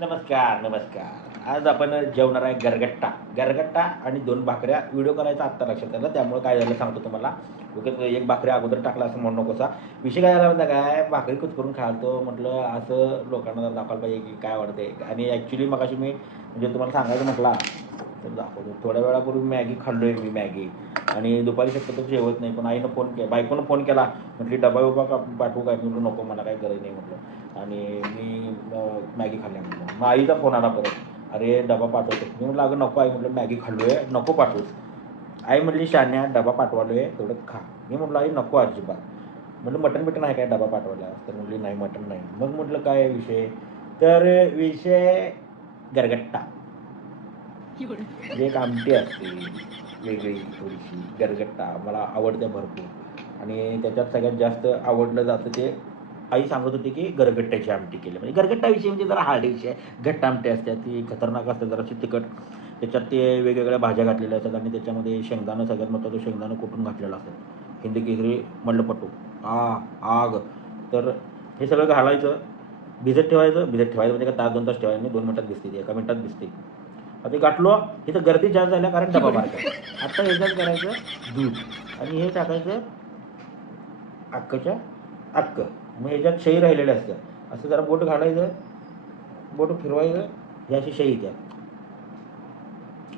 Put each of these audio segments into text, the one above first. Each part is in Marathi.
नमस्कार नमस्कार. आज आपण जेवणार आहे गरगट्टा. गरगट्टा आणि 2 भाकऱ्या. व्हिडिओ करायचा आत्ता लक्षात आलं, त्यामुळे काय झालं सांगतो तुम्हाला. उगाच एक भाकऱ्या अगोदर टाकला असं म्हणू नकोसा. विषय काय झाला माहिती आहे काय, भाकरी कुचकरून खालतो म्हटलं असं लोकांना जरा दाखवायला पाहिजे की काय आवडते. आणि ॲक्च्युली मगाशी मी म्हणजे तुम्हाला सांगायचं म्हटला तर दाखवतो. थोड्या वेळापूर्वी मॅगी खाल्लो आहे मी मॅगी. आणि दुपारी शक्यतो जेवत नाही, पण आईनं फोन केला, बायकोनं फोन केला, म्हटली डबा बिबा पाठवू काय. मी म्हटलं नको, मला काही गरज नाही म्हटलं. आणि मी मॅगी खाल्ल्या म्हटलं. मग आईचा फोन आला परत, अरे डबा पाठवतो. मी म्हटलं अगं नको आई, म्हटलं मॅगी खाल्लो आहे, नको पाठवूच. आई म्हटली शान्या डबा पाठवालो आहे तेवढं खा. मी म्हटलं आई नको अजिबात. म्हटलं मटण बिटन आहे काय डबा पाठवायला. तर म्हटली नाही मटण नाही. मग म्हटलं काय विषय, तर विषय गरगट्टा. जी एक आमटी असते वेगळी थोडीशी, गरगट्टा मला आवडते भरपूर. आणि त्याच्यात सगळ्यात जास्त आवडलं जातं ते, आई सांगत होती की गरगट्ट्याची आमटी केली. म्हणजे गरगट्टाविषयी म्हणजे जरा हार्ड विषय आहे. घट्ट आमटी असते ती खतरनाक असते, जराशी तिखट. त्याच्यात ते वेगवेगळ्या भाज्या घातलेल्या असतात आणि त्याच्यामध्ये शेंगदाणं सगळ्यात महत्त्वाचं, शेंगदाणं कुटून घातलेलं असतं. हिंदी केसरी मंडपट्टू आग. तर हे सगळं घालायचं, भिजत ठेवायचं म्हणजे का तास 2 तास ठेवायचं नाही, 2 मिनिटात भिजते, 1 मिनिटात भिजते. आता ते गाठलो, इथं गर्दी जास्त झाल्या कारण डबा बारका आहे. आता ह्याच्यात करायचं दूध आणि हे टाकायचं अक्कच्या अक्क. मग ह्याच्यात शई राहिलेल्या असत्या, असं जरा बोट घालायचं, बोट फिरवायचं, ही अशी शई येत्या.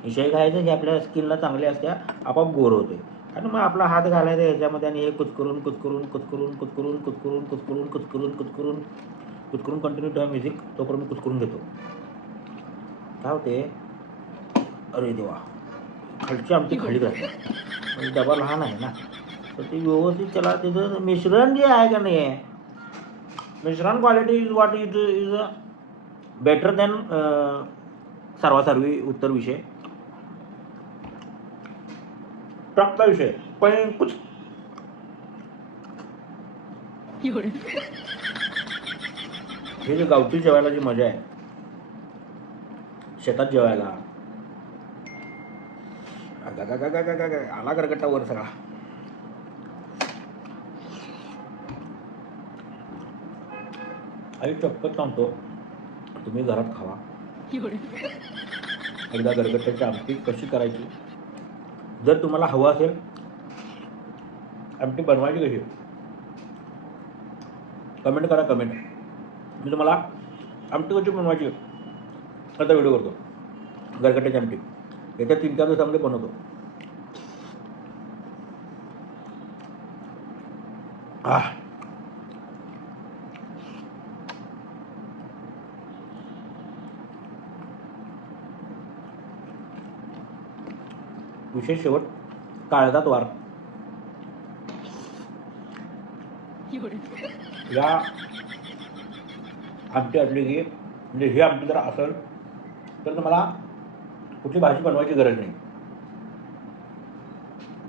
ही शई खायचं, ही आपल्या स्किनला चांगली असत्या, आपोआप गोर होते. आणि मग आपला हात घालायचा ह्याच्यामध्ये आणि हे कुचकरून कुचकरून कुचकरून कुचकरून कुचकरून कुचकरून कुचकरून कुचकरून कुचकरून कंटिन्यू ठेवा म्युझिक, तोपर्यंत मी कुचकरून घेतो. काय होते, अरे देवा, खालची आमटी खाली राहते. म्हणजे डबा लहान आहे ना, तर ते व्यवस्थित त्याला त्याचं मिश्रण जे आहे का नाही आहे, मिश्रण quality is what is better than सर्वासर्वी उत्तर विषय टॉपचा विषय पण कुछ हे जे गावठी जेवायला जी मजा आहे, शेतात जेवायला, आला गरगट्टा वर सगळा. आई चक्कच सांगतो, तुम्ही घरात खावा एकदा गरगट्ट्याची आमटी कशी करायची. जर तुम्हाला हवं असेल आमटी बनवायची कशी, कमेंट करा कमेंट. मी तुम्हाला आमटी कशी बनवायची आता व्हिडिओ करतो. गरगट्ट्याची आमटी येत्या 3-4 दिवसामध्ये बनवतो. विशेष शेवट काळजात वार. या आमटी असली की, म्हणजे ही आमटी जर असेल तर तुम्हाला कुठली भाजी बनवायची गरज नाही,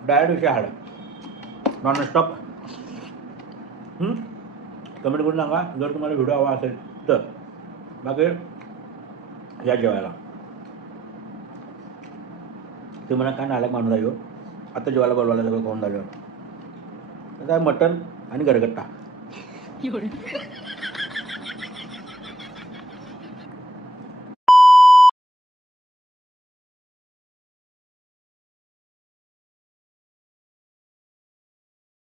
डायरेक्ट विषय हाड नॉनस्टॉप. कमेंट करून सांगा जर तुम्हाला व्हिडिओ हवा असेल तर. बाकी या जेवायला. ते म्हणा काय नालायक माणूस आहे हो, आता जेवायला बोलवायला सगळं खाऊन झालं. काय मटण आणि गरगट्टा.